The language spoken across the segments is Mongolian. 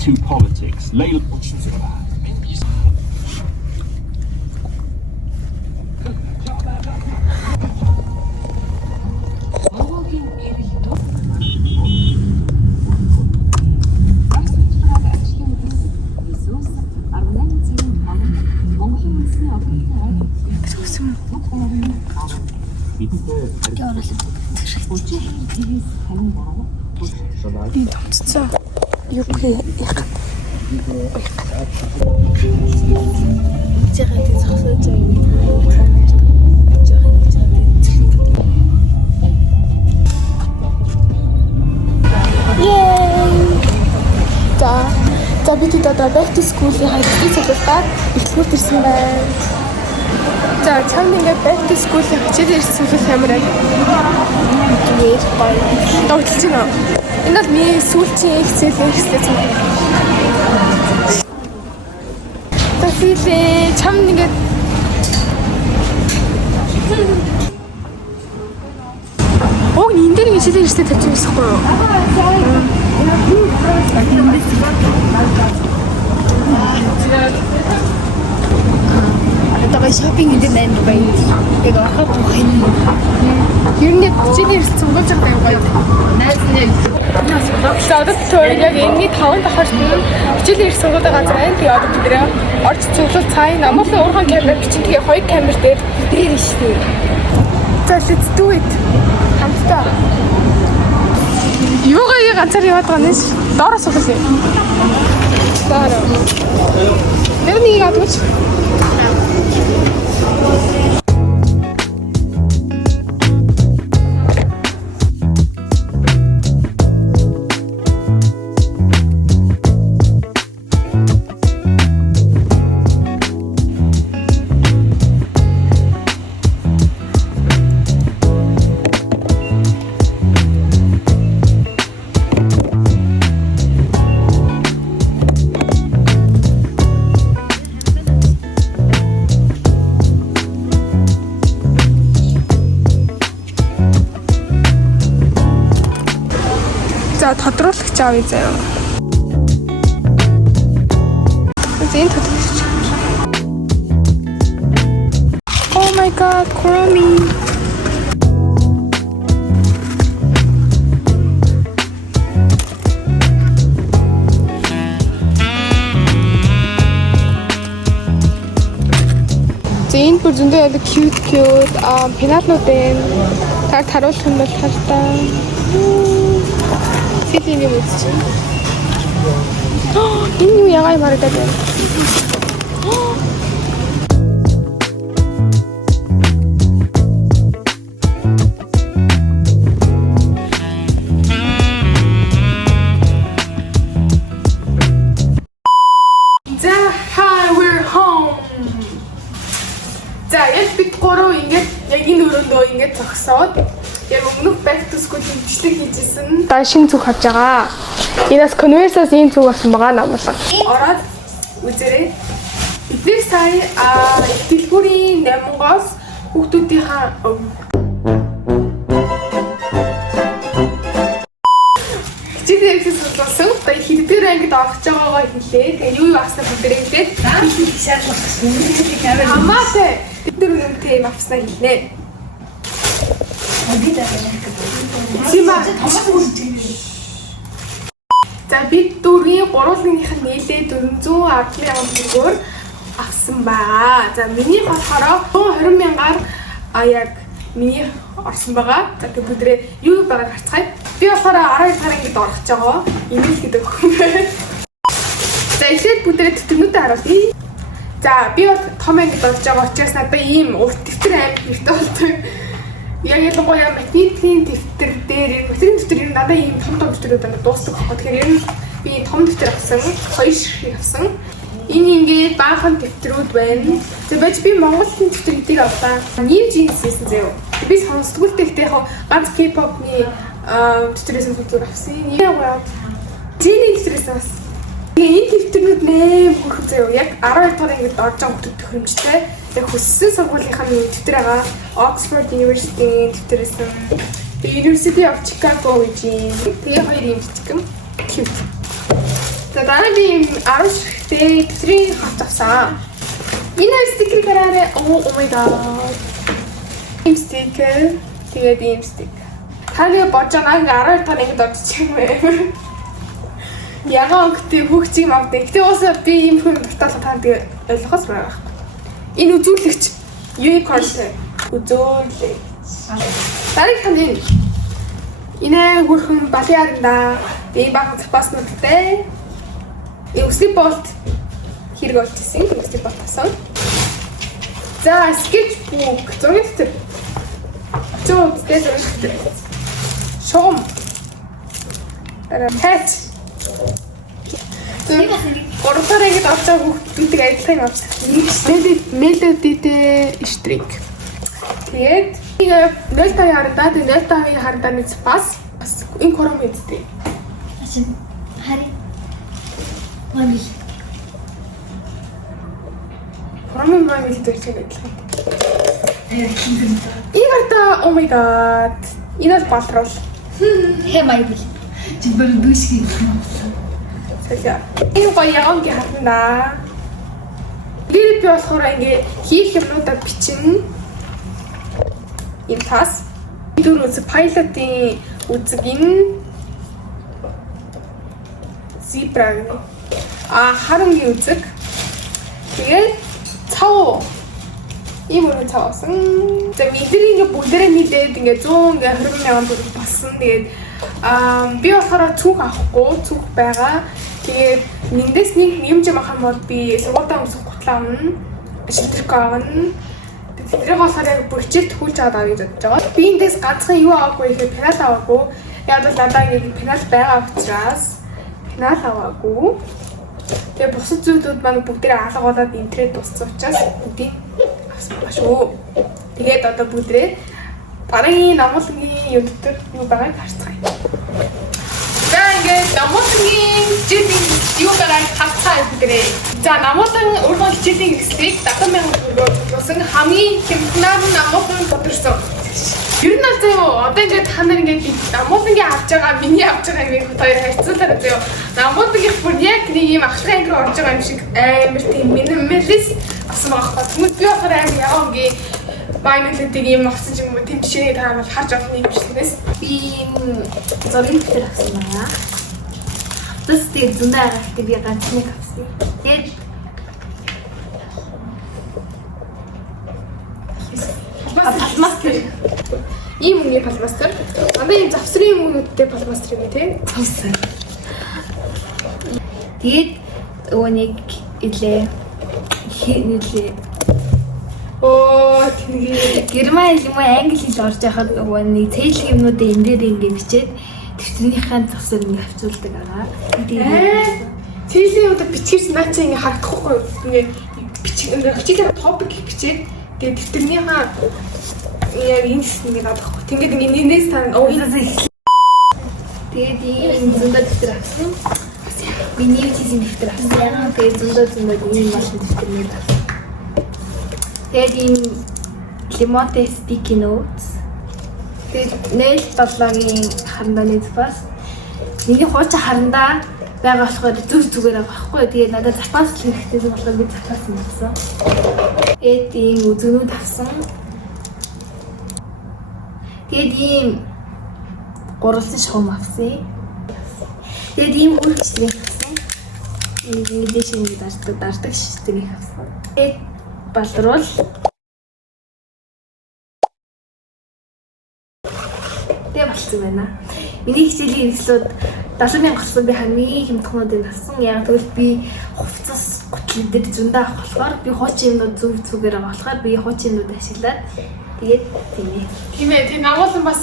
to politics. Layla. 진짜 이렇게 약간 제가 서서히 За бид одоо back to school-ийн хажуугийн цуглуулгаар эхлүүр ирсэн байна. За чамд ингээд back to school-ийн хажууд ирсэн цуглуул ямар байна? Тэгээд гоё. Тоглож байна уу? Энэ бол миний сүүлчийн хэсэгтэй хэсэгтэй. Тэсэлээ чамд ингээд Оо энэ дээр нэг хичээлээр ирсэн тавьчих юмсахгүй юу? Одоо шопинг гэдэг юм байна. Яг ахад байна. Ер нь хичээлээр ирсэн цуглуулж байгаа юм байна. За одоо тэр яг энэний 5 дахь нь хичээлээр ирсэн цуглуулдаг газар байна. Тэгээ одоо бид нэр орж цуглуул цаана амгалан уурхайн камер бичин тэгээ хоёр камер дээр шүү дээ. За let's do it. Хамтдаа. Юугаа ганцаар яваад байгаа нэс доороос уусаа. Дараа. Тэр нэг ядууч. За тодруулагч авъя заяа. Зин тодруулагч. Oh my god, Kuromi. Зин бүр зөндөө яг cute пеналнууд байна. Таг харуулах юм бол хальтаа. Сэтийн юм үзчих. Энэ юу ягаан марагдаад байна. За hi we're home. За яг бид гурав ингээд яг энэ өрөөндөө ингээд зогсоод яг өмнөх back to school бичлэг хийжсэн. Да шинэ зүг авч байгаа. Энэс Converse-аас ийм зүг авсан байгаа намлаа. Ороод үзээрэй. Бидний сая дэлгүүрийн 8-оос хүүхдүүдийнхаа хичээлээ судласан. Одоо хэдгээр ангид орох гэж байгаагаа хэлээ. Тэгээ юу авснаа бүгдээ хэлээд шаардлагатай. Хамаатай. Бид нар үнэтэй юм авснаа хэлнэ. За бид дөрвийн гурвуулгынх нь нээлээ 410,000 төгрөгөөр авсан байгаа. За миний болохоор 120,000-аар яг миний орсон байгаа. За тэг бүдрээ юу байгааг харцгаая. Би болохоор 12 цагаар ингэж орох гэж байгаа. Имэйл гэдэг хүн байна. За эхлээд бүдрээ төвтөнүүдээ харуулъя. За би бол том ангид орж байгаа учраас надад ийм урт дэвтэр аим хэрэгтэй болдог. Яг ялангуяа математикийн дэвтэр дээр математикийн дэвтэр ер нь надад ийм том дэвтэрүүд байна дуустдаг байхгүй. Тэгэхээр ер нь би том дэвтэр авсан, хоёр шиг авсан. Энэ ингээд баахан дэвтрүүд байна. За байж би Монголын дэвтэр гэдгийг авлаа. New Jeans гэсэн заяа. Би сонсдгүй гэхдээ яг ганц K-pop-ны дэвтрээс нь зүгээр авсан. Яг гоё. Jeans дэвтрээс бас. Энэ дэвтрүүд нэм хөрх заяа. Яг 12 дахь ангид орж байгаа хүмүүс төхөөрөмжтэй. Яг хүссэн сургуулийнхаа дэвтэр байгаа. Oxford University-ийн дэвтрээс нь University of Chicago гэж. Тэгээ хоёр юм жижиг юм. Cute. За дараа би 10 ширхтээ төвтрийн хавч авсан. Энэ стикер гараарай. Oh my god. Ийм стикер. Тэгээд ийм стикер. Таны бодож байгаа 12 тоног додчих юм бэ? Ягаан гэдэг хүүхчиг мавдаг. Гэтэ уусаа би ийм хүн дуртаалаа тань тэгээ ойлгохоос байгаа. Энэ үзүүлэгч unicorn үзүүлэгч. Дарыг хань энэ. Энэ хөрхөн балын аранда би баг запаснуудтай. Өсөй болт хэрэг болчихсон. Өсөй болт тасан. За sketchbook зурагт. Зурагт зурагт. Шом. Тэт. Гурваар ингэж авчаа хүүхдүүдийг ажиллахыг авчих. Мелодитэй штрик. Тэгээд нэг 0.5 харандаа, 0.5 харандааны бас энэ кором мэдтэй. Ачин хари. Мамил. Кором мамил гэж хэлдэг. Игэртэ oh my god. Энэ бол балтрол. Хэ майбл. Чи бүр дүүшгий. Энэ гоё яонгийн харна. Гэрээ би болохоор ингээд хийх юмнуудаа бичнэ. Энэ тас. Дөрөв үзэг пайлотын үзэг энэ зебра гэнэ. Харангийн үзэг. Тэгээд цав. Ийм өөр цав авсан. За бидний ингээд бүгдээрээ нийлээд ингээд 100 ингээд 20 мянган төгрөг болсон. Тэгээд би болохоор цүнх авахгүй, цүнх байгаа. Тэгээд нэндээс нэг нэмж авах юм бол би сургуультаа өмсөх гутлаа авна. Шилтэрх авна. Тэдрийг болохоор яг бүрчээд төхүүлж аваад авъя гэж бодож байгаа. Би эндээс ганцхан юу аваагүй гэхээр пенал аваагүй. Яг л надаа ингэ пенал байгаа учраас пенал аваагүй. Тэгээ бусад зүйлүүд маань бүгдээ алга болоод интернет дууссан учраас бүгдийг авсан ба шүү. Тэгээд одоо бүгдээ барын намуулгийн юм дээр юу байгааг харцгаая. За ингээд намуулгийн хичээлийн юу байгааг харцгаая бүгдээ. За намуулан өөрхөн хичээлийн хэсгийг 70,000 төгрөгөөр цуглуулсан хамгийн хямднаар намуулан бодорсон. Ер нь заяа одоо ингээд та нар ингээд намуулангийн авч байгаа миний авч байгаа юм хоёр харьцуулаад заяа намуулангийн бүр яг нэг юм ахлах ангир орж байгаа юм шиг амар тийм минималист асан байгаа хэрэг. Тэгмэд би болохоор амар яваагийн байнуудыг юм авсан ч юм уу тийм жишээний та бол харж олно юм шигнээс Би зургийн дэвтэр авсан байна. Тэс тийм зөндөө агaalтай би ганц нэг авсан. Тэгээд пластмастер. Ийм үнгийн пластмастер. Андаа ийм завсрын үнүүдтэй пластмастер юм тий. авсан. Тэгээд өөнийг илээ хийнэлээ. Оо тэнгээ. Герман хэл юм уу англи хэл орж яхад өөний цэйлэг юмнуудыг энэ дээр ингэ бичээд дэвтрийнхаа завсар ингэ хавцуулдаг байгаа. Цэлийн удаа бичгээс наа чи ингэ харагдахгүй ингэ бичиг ингэ хичээлээ топик бичээд тэгээ дэвтрийнхаа яг энэ ингэ надахгүй. Тэгээд ингэ нэнээс тань оо тэгээд энэ зөндөө дэвтэр авсан. Миний үчийн дэвтэр авсан. Яг тэгээд зөндөө ийм машин дэвтэр нэг авсан. Тэгээд энэ лимонтэй sticky notes. Тэгээд nail долоогийн харандааны бас миний хуучин харандаа байгаа болохоор зүгээр авахгүй. Тэгээд надад запас хэрэгтэй болохоор би запас авсан. Ийм үзүүнүүд авсан. Тэгээд ийм гурвалсан шугам авсан. Тэгээд ийм үргэлжлэх авсан. Ийм дэшин дардаг шигтэй авсан. Тэгээд балруул. Тэгээ болчихсон байна. Миний хичээлийн хэрэгслүүд 70,000 гарсан би хамгийн хямдхнуудыг авсан. Яг тэгвэл би хувцас гутлын дээр зөндөө авах болохоор би хуучин юмнууд зүгээр авах болохоор би хуучин юмнууд ашиглаад тэгээд тийм ээ. Тийм ээ. Тэгээ намуулан бас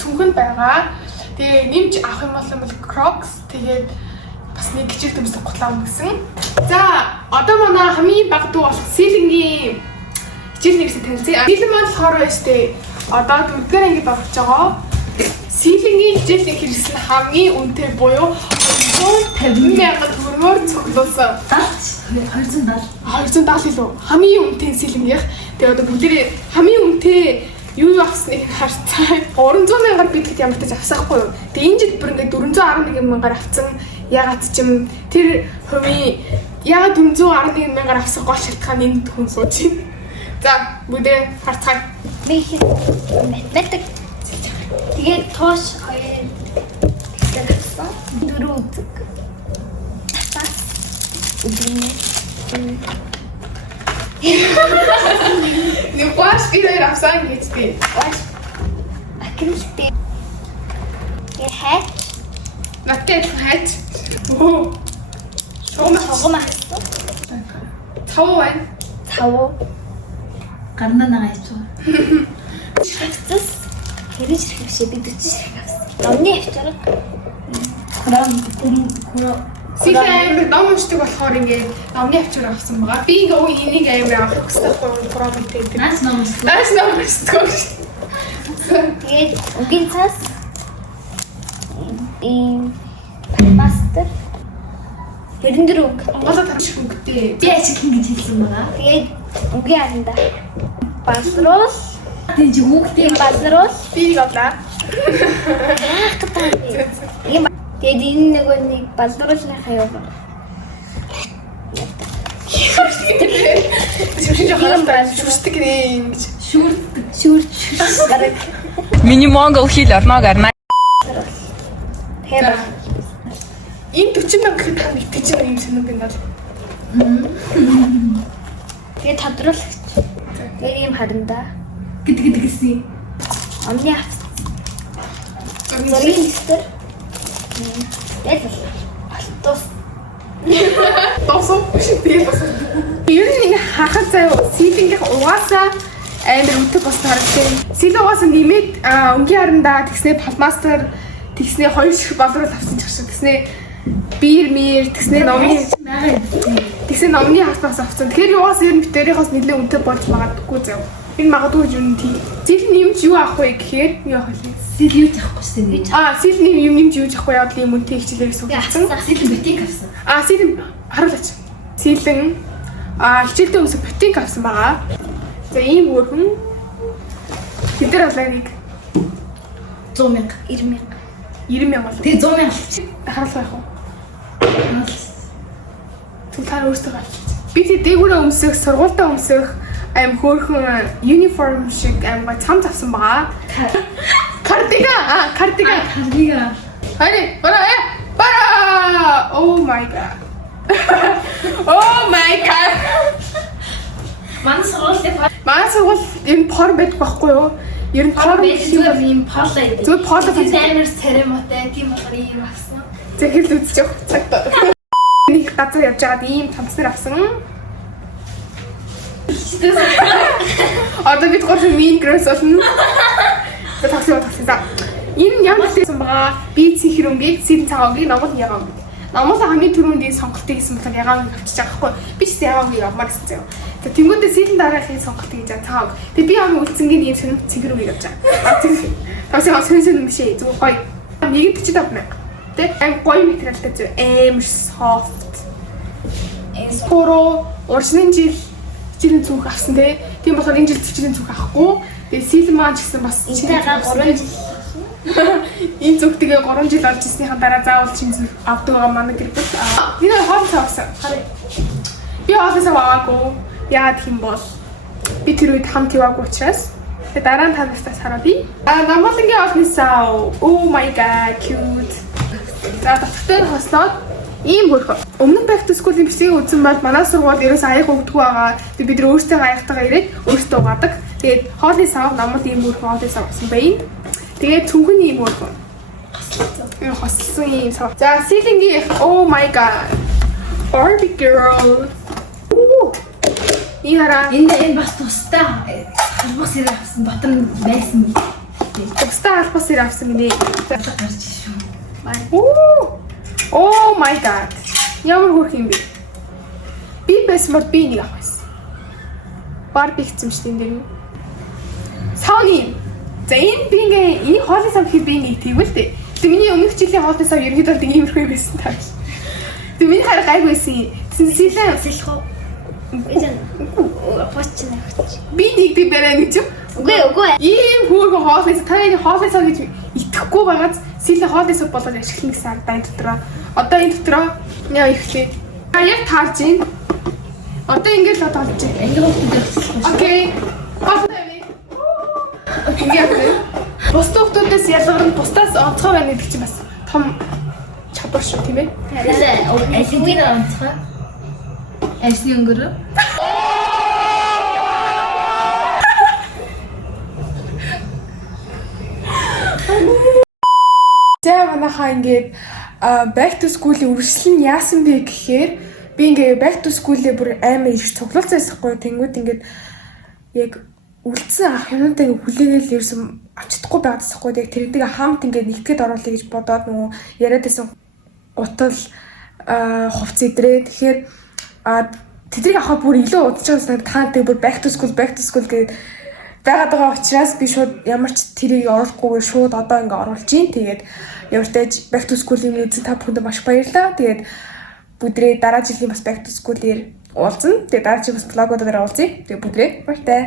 цүнхэн байгаа. Тэгээ нэмж авах юм бол Crocs тэгээд бас нэг хичээл төмсөг гутлаа гэсэн. За одоо манай хамгийн баг дуу болох сийлэнгийн хичээл нэрсээ танилцъя. Сийлэн болохоор өстэй одоо 4-р ангид орж байгаа. Сийлэнгийн хичээлийн хэрэгсэл хамгийн үнэтэй буюу 150,000 төгрөгөөр цуглуулсан. 270 илүү хамгийн үнэтэй сийлэнгийнх. Тэгээ одоо бүгдээ хамгийн үнэтэй юу авсныг харцаа 300,000-аар бидэхэд ямар ч авсахгүй юу. Тэгээ энэ жил бүр ингээд 411,000-аар авсан. Ягаад ч юм тэр хувийн ягаад 411 мянгаар авсан гол шалтгаан энэ хүн сууж байна. За бүгдээ харцгаая. Би математик. Тэгээд тоош 2 тэгсээр авсан. 4 үзэг. Тас. Үгүй. Нэг баш бирээр авсан гэж би. Баш. Акрилтэй. Яхаа. Наттай хайч. Оо. Согома. Тав байна. Тав. Гарна нагаа ичүү. Хэвчээс хэрэг ширхвшээ би 40 ширхэг авсан. Номны авчираа. Хураа Сэлэн амир ном уншдаг болохоор ингээд номны авчир авсан байгаа. Би ингээ энийг амир авах гэсэн програмтай гэдэг. наас номс. Наас ном уншдаг. Тэгээд үгийн цаас мастер 94 өнгө. Монголд тарчих хөнгөтэй. Би ажиглан гэж хэлсэн байгаа. Тэгээд үгийн харанда балруул Тийм чи хүүхдээ балруул Би годлаа. ийм тэгээд энэ нэг балруулахаа яваа. Шүршин жахаа шүршдэг гэнэ ингэж. Шүрч гараг Миний Монгол хэл орноо гарна. хэрэг. Энэ 40 мянга гэхэд та итгэж байгаа юм санаг байна бол. Тэгээд тодруулагч. Тэгээд ийм харанда гэдэг гэсэн. амны авс. Зоргийн листер. Яг алтус. Тосоо би бас. Ер нь ингээ хахад заяа сийлингийн угаасаа амар үтэг бас харагдсан. Сийл угаасаа нэмээд өнгийн харандаа тэгснээ палмастер тэгснээ 2 шиг болрол авсан ч гэсэн тэгснээ биер мэр тэгснээ номны тэгснээ номны хатбас авсан. Тэгэхээр угаасаа ер нь битэрийнхээс нэлээд үнэтэй болж магадгүй заяа. Энэ магадгүй юм тийм. Сийл нэмж юу авах вэ гэхээр юу авах вэ? Сэл юу таахгүй шүү дээ. Сийл нэм нэмж юу авахгүй яа ийм үнэтэй хичээлээ гэсэн үг. Авсан. Сэл битик авсан. Сийлэн харуулаач. Сийлэн хичээлдээ өмсөх ботинк авсан байгаа. За ийм өөрхөн хэдэр авлаа нэг 100 мянга. 90 мянга. 90 мянга болов. Тэгээ 100 мянга авчих. Харуулах яах вэ? Түлхаар өөртөө гарч. Би тэг дээгүүрээ өмсөх, сургуультаа өмсөх аим хөөрхөн uniform шиг аим цамц авсан байгаа. Кардиган. Харрига. Хари, бара. Oh my god. Oh my god. Манай сургууль ер нь пор байдаг байхгүй юу? Ер нь пор зүгээр юм поло гэдэг. Зүгээр поло амар церемонтэй тийм болохоор ийм авсан. Захил үзэж явах цагтаа. Нэг газар явж байгаад ийм тамцнаар авсан. Одоо бид гол мин грэс болно. Такси. За. Энэ ямар хэлсэн байгаа? Би цэнхрүнгийг, сэрэн цагаагийг номол ягаав. Номол хамгийн түрүүнд энэ сонголтыг хийсэн болохоор ягаав авчиж байгаа байхгүй. Би ч ягаавыг авмаар гэсэн заяа. Тэгээ тэнгуүдээ сэрэн дараахын сонголтыг хийж цагаав. Тэгээ би хамгийн үлцэнгийн ийм сонирм цэнхрүнгийг авч байгаа. Такси сонсон юм шиг зүгээр гоё. 145 мянга. Тэ гоё материалтай зү амар soft. Споро орчны жилийн зүг авсан те. Тийм болохоор энэ жил жилийн зүг авахгүй. Тэгээ сэлэн маань ч гэсэн бас Энтэйгээ 3 жил. энэ зүгтгээ 3 жил олж ирснийхаа дараа заавал чинь зүг авдаг байгаа манай гэр бүл. Энэ хоол цавсан. Би хоол цав аваагүй. Яагаад гэх юм бол би тэр үед хамт яваагүй учраас тэгээ дараа нь танаас хараад. Намалангийн олны сав. Oh my god, cute. За доктор хослоод ийм хөрхөө. Өмнөх back to school-ийн бичлэгийг үзсэн бол манай сургууль ерөөс аяг өгдөггүй байгаа. Бид нөө өөрсдөө аягтайгаа ирээд өөрсдөө угаадаг. Тэгээд хоолны сав намд ийм хөрхөө хоолны сав авсан байна. Тэгээд цүнхэн ийм хөрхөө. Хослсон ийм сав. За сийлингийн oh my god. Barbie girl. Энэ хараа. Энэ бас тустай харбас ирээ авсан. Дотор нь байсан. Тустай албас ирээ авсан гинэ. Гарч шүү. Oh my god. Ямар хөрх юм бэ? Би байсан бол би нэг авах байсан. Барби хийсэн шүү дээ энэ дэр. Сауны. За энэ би энэ хоолны сав хийх би нэг тэгвэл дээ. Тэг миний өмнөх жилийн хоолны сав ерөнхийдөө нэг иймэрхүү байсан таа. Тэг миний хараа гайг байсан. Сэлэн Сэлхөө. Эзэн почна авч. би нэг дэг барай гэж. Үгүй. Ийм хөөрхөн хоолны сав таны хоолны сав гэж итгэхгүй байгаад сүүлийн хоолны суп болгож ашиглана гэсэн ардаа энэ дотроо. Одоо энэ дотроо яа ихлээ. Яг таарж ийн. Одоо ингээд л тоолж ийн. Ингээд хөтлөж. Окей. Ингээд. Бусдын хүмүүсээс ялгарна, бусдаас онцгой байна гэдэг чинь бас том чадвар шүү тийм ээ. Алингийн онцгой. Ажны өнгөрөө. За манайхаа ингээд back to school-ийн үргэлжлэл нь яасан бэ гэхээр би ингээд back to school-ээ бүр амар их цуглуулсан байхгүй тэнгууд ингээд яг үлдсэн ах юмудаа хүлээгээл ерөөсөн авч чадахгүй байгаадас байхгүй яг тэрнтэйгээ хамт ингээд нэгтгэд оруулъя гэж бодоод нөгөө яриад байсан гутал хувц идрээ тэгэхээр тэднийг авах бүр илүү удаж байгаа таантай бүр back to school гэдэг байгаад байгаа учраас би шууд ямар ч тэрийг оруулахгүйгээр шууд одоо ингээ оруулж ийн. Тэгээд ямар ч тааж back to school-ийн үзэн та бүхэнд маш баярлалаа. Тэгээд бүдрээ дараа жилийн бас back to school-ээр уулзна. Тэгээд дараа жилийн бас блогуудаар уулзъя. Тэгээд бүдрээ баяртай.